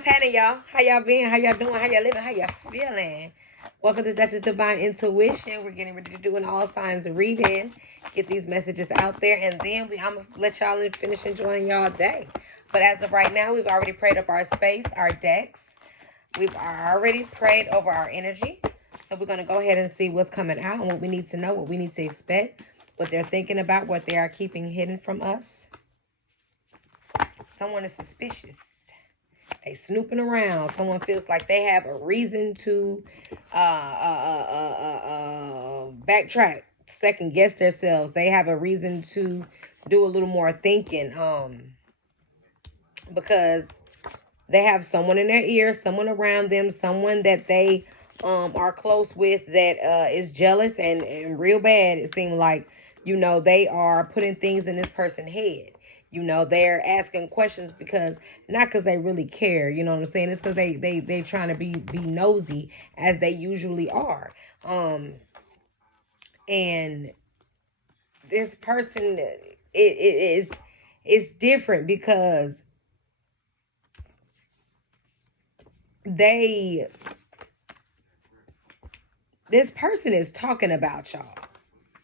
What's happening, y'all? How y'all been? How y'all doing? How y'all living? How y'all feeling? Welcome to Duchess Divine Intuition. We're getting ready to do an all signs reading. Get these messages out there, and then I'm gonna let y'all finish enjoying y'all day. But as of right now, we've already prayed up our space, our decks. We've already prayed over our energy. So we're gonna go ahead and see what's coming out and what we need to know, what we need to expect, what they're thinking about, what they are keeping hidden from us. Someone is suspicious. They snooping around. Someone feels like they have a reason to backtrack, second guess themselves. They have a reason to do a little more thinking, because they have someone in their ear, someone around them, someone that they are close with that is jealous and real bad. It seems like, they are putting things in this person's head. They're asking questions not because they really care, you know what I'm saying? It's because they trying to be nosy, as they usually are. And this person, it's different because this person is talking about y'all,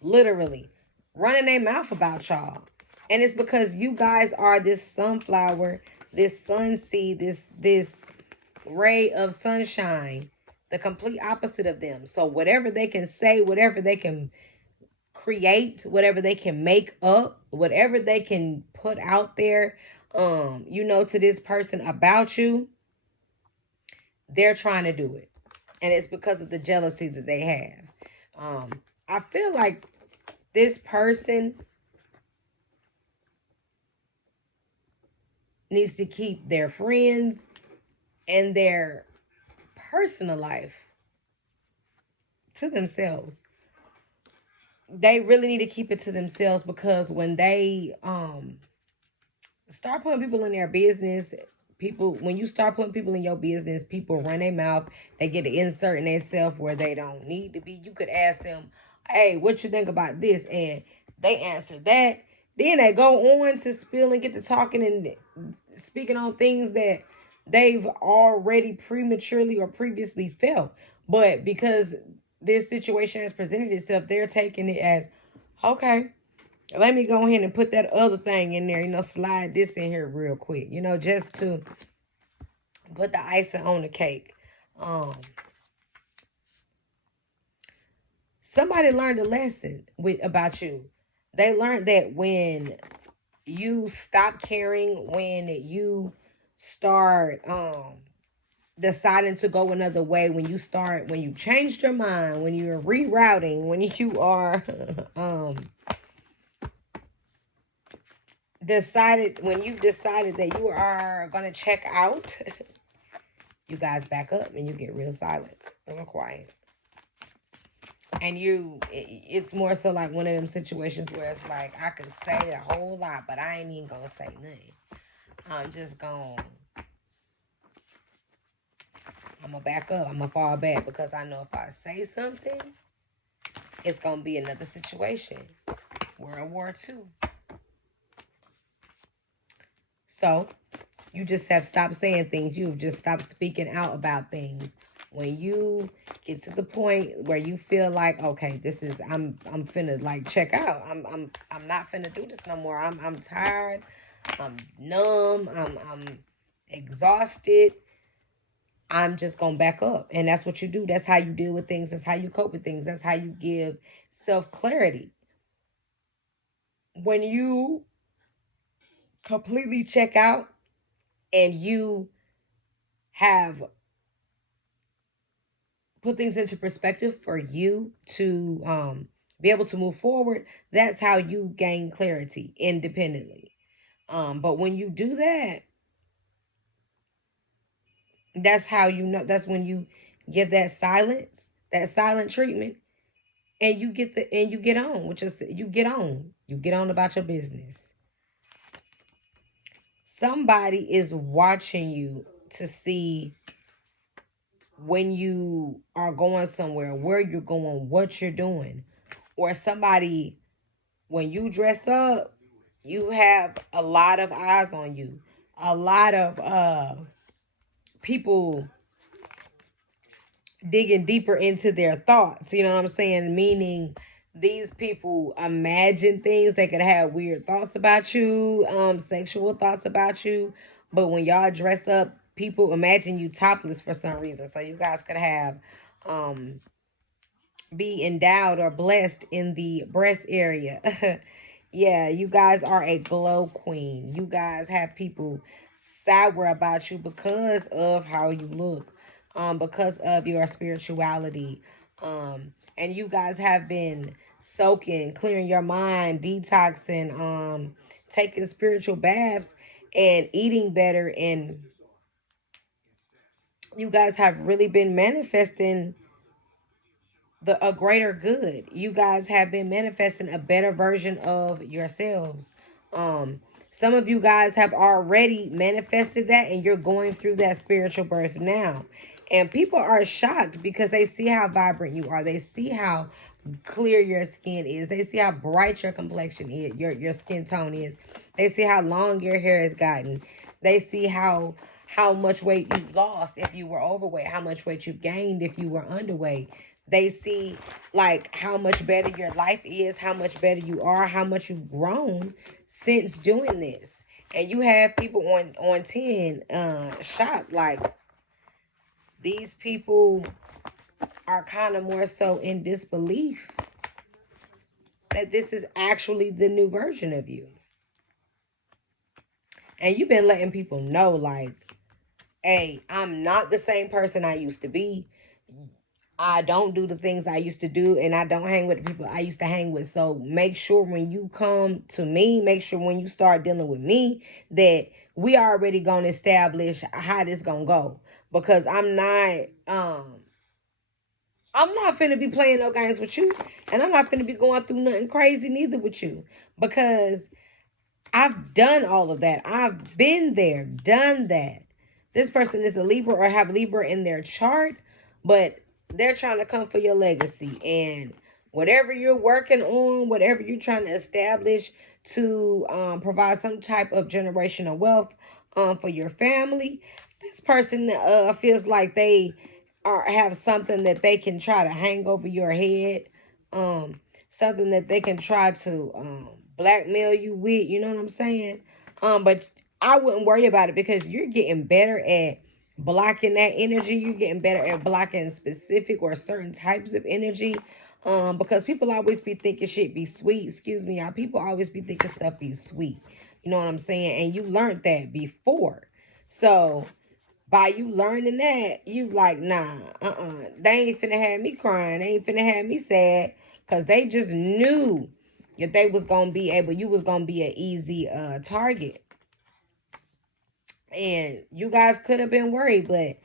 literally running their mouth about y'all. And it's because you guys are this sunflower, this sun seed, this ray of sunshine, the complete opposite of them. So whatever they can say, whatever they can create, whatever they can make up, whatever they can put out there, to this person about you, they're trying to do it. And it's because of the jealousy that they have. I feel like this person needs to keep their friends and their personal life to themselves. They really need to keep it to themselves, because when they start putting people in their business, when you start putting people in your business, people run their mouth. They get to insert in themselves where they don't need to be. You could ask them, hey, what you think about this? And they answer that. Then they go on to spill and get to talking and speaking on things that they've already prematurely or previously felt. But because this situation has presented itself, they're taking it as, okay, let me go ahead and put that other thing in there, slide this in here real quick, just to put the icing on the cake. Somebody learned a lesson about you. They learned that when you stop caring, when you start deciding to go another way, when you changed your mind, when you're rerouting, when you are when you've decided that you are gonna check out, you guys back up and you get real silent, real quiet. And it's more so like one of them situations where it's like, I could say a whole lot, but I ain't even gonna say nothing. I'm gonna back up. I'm gonna fall back, because I know if I say something, it's gonna be another situation. World War II. So you just have stopped saying things. You've just stopped speaking out about things. When you get to the point where you feel like, okay, I'm finna like check out. I'm not finna do this no more. I'm tired. I'm numb. I'm exhausted. I'm just gonna back up. And that's what you do. That's how you deal with things. That's how you cope with things. That's how you give self clarity. When you completely check out and you have put things into perspective for you to be able to move forward, that's how you gain clarity independently. But when you do that, that's how that's when you give that silent treatment, and you get on, you get on about your business. Somebody is watching you to see when you are going somewhere, where you're going, what you're doing. Or somebody, when you dress up, you have a lot of eyes on you. A lot of people digging deeper into their thoughts. You know what I'm saying? Meaning these people imagine things. They could have weird thoughts about you, sexual thoughts about you. But when y'all dress up, people imagine you topless for some reason. So you guys could have um be endowed or blessed in the breast area. Yeah, you guys are a glow queen. You guys have people sour about you because of how you look, because of your spirituality. And you guys have been soaking, clearing your mind, detoxing, taking spiritual baths and eating better, and you guys have really been manifesting a greater good. You guys have been manifesting a better version of yourselves. Um, some of you guys have already manifested that, and you're going through that spiritual birth now. And people are shocked because they see how vibrant you are. They see how clear your skin is. They see how bright your complexion is, your skin tone is. They see how long your hair has gotten. They see how much weight you've lost if you were overweight, how much weight you've gained if you were underweight. They see like how much better your life is, how much better you are, how much you've grown since doing this. And you have people on 10 shocked, like these people are kind of more so in disbelief that this is actually the new version of you. And you've been letting people know, like, hey, I'm not the same person I used to be. I don't do the things I used to do, and I don't hang with the people I used to hang with. So make sure when you come to me, make sure when you start dealing with me, that we already gonna establish how this gonna go. Because I'm not finna be playing no games with you, and I'm not finna be going through nothing crazy neither with you. Because I've done all of that. I've been there, done that. This person is a Libra or have Libra in their chart, but they're trying to come for your legacy. And whatever you're working on, whatever you're trying to establish to provide some type of generational wealth for your family, this person feels like they have something that they can try to hang over your head, um, something that they can try to blackmail you with. You know what I'm saying? But I wouldn't worry about it because you're getting better at blocking that energy. You're getting better at blocking specific or certain types of energy. Because people always be thinking shit be sweet. Excuse me, y'all. People always be thinking stuff be sweet. You know what I'm saying? And you learned that before. So by you learning that, you like, nah, they ain't finna have me crying. They ain't finna have me sad. Cause they just knew that they was gonna be able, you was gonna be an easy target. And you guys could have been worried, but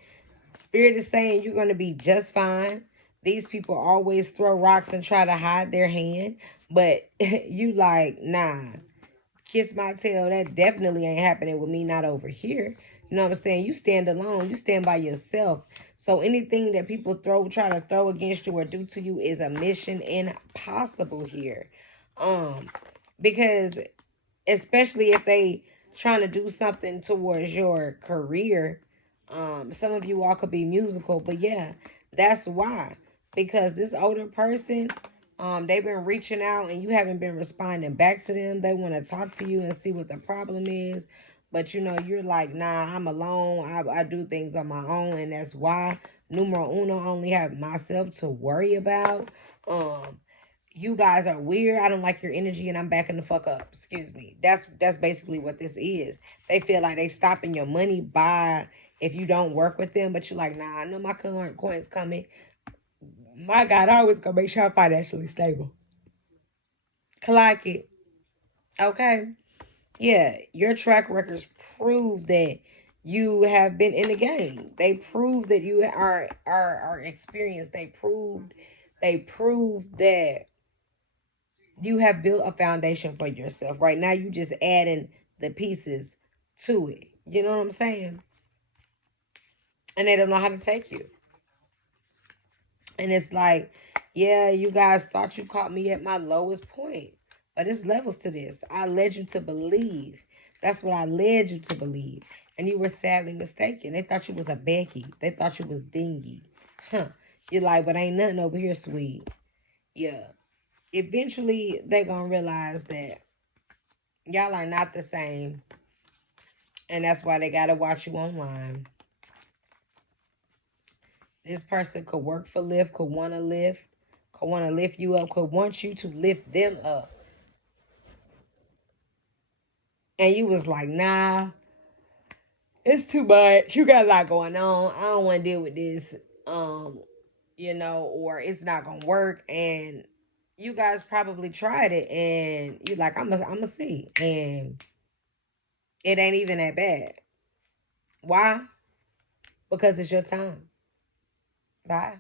Spirit is saying you're gonna be just fine. These people always throw rocks and try to hide their hand, but you like, nah, kiss my tail. That definitely ain't happening with me, not over here. You know what I'm saying? You stand alone. You stand by yourself. So anything that people try to throw against you or do to you is a mission impossible here. Um, because especially if they trying to do something towards your career. Some of you all could be musical, but yeah, that's why. Because this older person, they've been reaching out and you haven't been responding back to them. They want to talk to you and see what the problem is. But you know, you're like, nah, I'm alone. I do things on my own, and that's why numero uno only have myself to worry about. Um, you guys are weird. I don't like your energy and I'm backing the fuck up. Excuse me. That's basically what this is. They feel like they stopping your money by if you don't work with them, but you're like, nah, I know my current coin's coming. My God, I always gonna make sure I'm financially stable. Clock it. Okay. Yeah, your track records prove that you have been in the game. They prove that you are experienced. They prove that you have built a foundation for yourself. Right now, you just adding the pieces to it. You know what I'm saying? And they don't know how to take you. And it's like, yeah, you guys thought you caught me at my lowest point. But there's levels to this. I led you to believe. That's what I led you to believe. And you were sadly mistaken. They thought you was a Becky. They thought you was dingy. Huh. You're like, but ain't nothing over here, sweet. Yeah. Eventually, they're going to realize that y'all are not the same. And that's why they got to watch you online. This person could work for lift, could want to lift you up, could want you to lift them up. And you was like, nah, it's too much. You got a lot going on. I don't want to deal with this. Or it's not gonna work. And you guys probably tried it, and you like, I'm gonna see, and it ain't even that bad. Why? Because it's your time. Bye.